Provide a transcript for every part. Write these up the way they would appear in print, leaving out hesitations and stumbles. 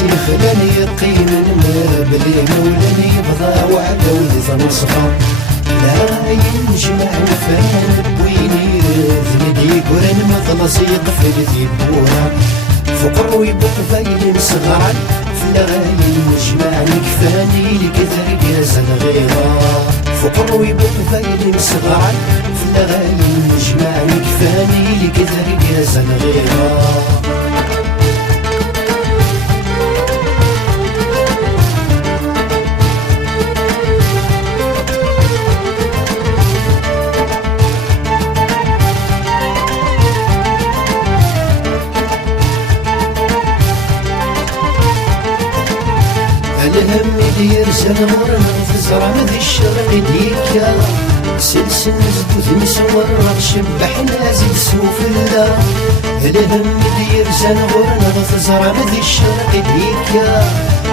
تيخلاني يقين بلي مولاني يبضى وعدا ولي تنصفى لا ينجمع وفان بويني ذنبي قرن مخلص يقفل ذيبورا فقر ويبق باين صغار فلا ينجمع كفاني لكثر جاز الغيرة فقر ويبق باين صغار فلا ينجمع كفاني لكثر جاز الغيرة الهم دير زنور تزرع ذي الشرق ديكا سلسل زدوث مسور شبح نازل سوفلا الهم دير زنور تزرع ذي الشرق ديكا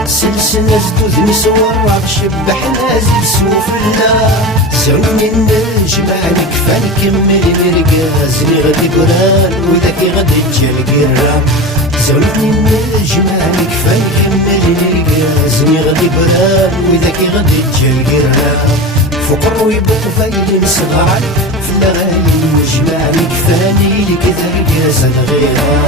سلسل زدوث مسور شبح نازل سوفلا زوني النجمع لك فنكمل مرقاز غدي قران وذاك غدي تجلقرا زوني النجمع لك فنكمل مرقاز غدي قران وذاك غدي تجلقرا فقر ويبق فايل صغار فلا النجمع لك فاني لك ذرقاز الغيرة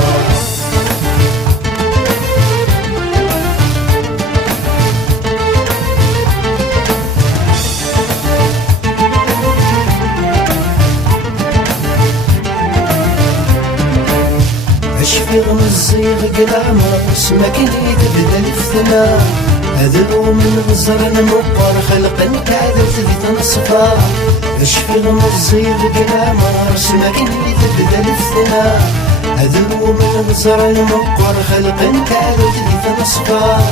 اشفي غمزي قلامر سمكني تبدا الفتنة هذلو من غزر المقر خلقا كعدت ذي تنصفا اشفي غمزي قلامر سمكني تبدا الفتنة هذلو من غزر المقر خلقا كعدت ذي تنصفا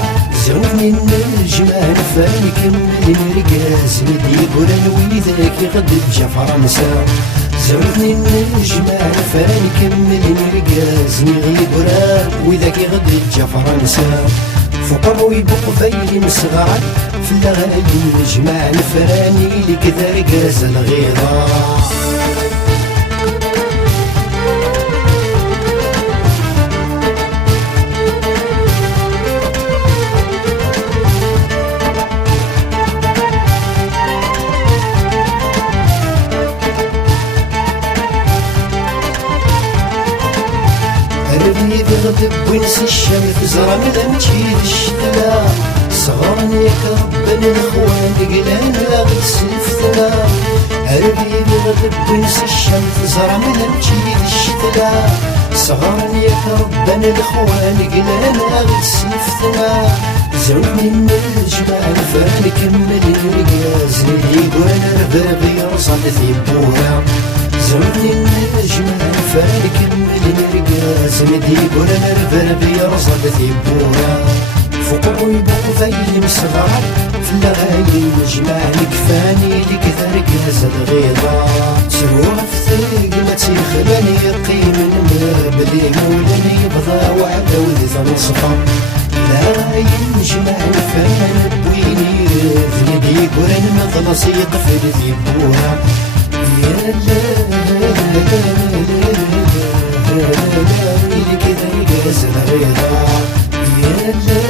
زوني النجمة فاني كمل مرقاز ندي قرن ويذاك غد بجا فرنسا زودني النجمة فاني كمل مرقاز نغيب راب وذاك غد جا فرنسا فقر ويبق فايل صغار في اللغاية النجمة الفراني لك ذرقاز الغيرة ربي بغضب ونسي الشمس زرع ملا تشيد الشتلا صغرني كربنا الاخوان قلان لا غتسلفتنا ربي بغضب ونسي الشمس زرع ملا تشيد الشتلا صغرني كربنا الاخوان قلان لا غتسلفتنا زودني النجمة فاني كمل مرقاز ندي وانا ربابي رصد ثيبوها زودني النجمة فاني كمل مرقاز ندي وانا ربابي رصد ثيبوها فوق ويبق فايل مصغار في اللغاية النجمة كفاني لك ذرقاز الغيضة سروع في ثريق ما تيخلاني يقيم بلي مولاني يبضى وعدا وذي تنصفى لا ينجمع الفان بويني ذنبي قرن مخلص يقفل ذيبوها يا لا لك ذرقاز الغيضة يا لا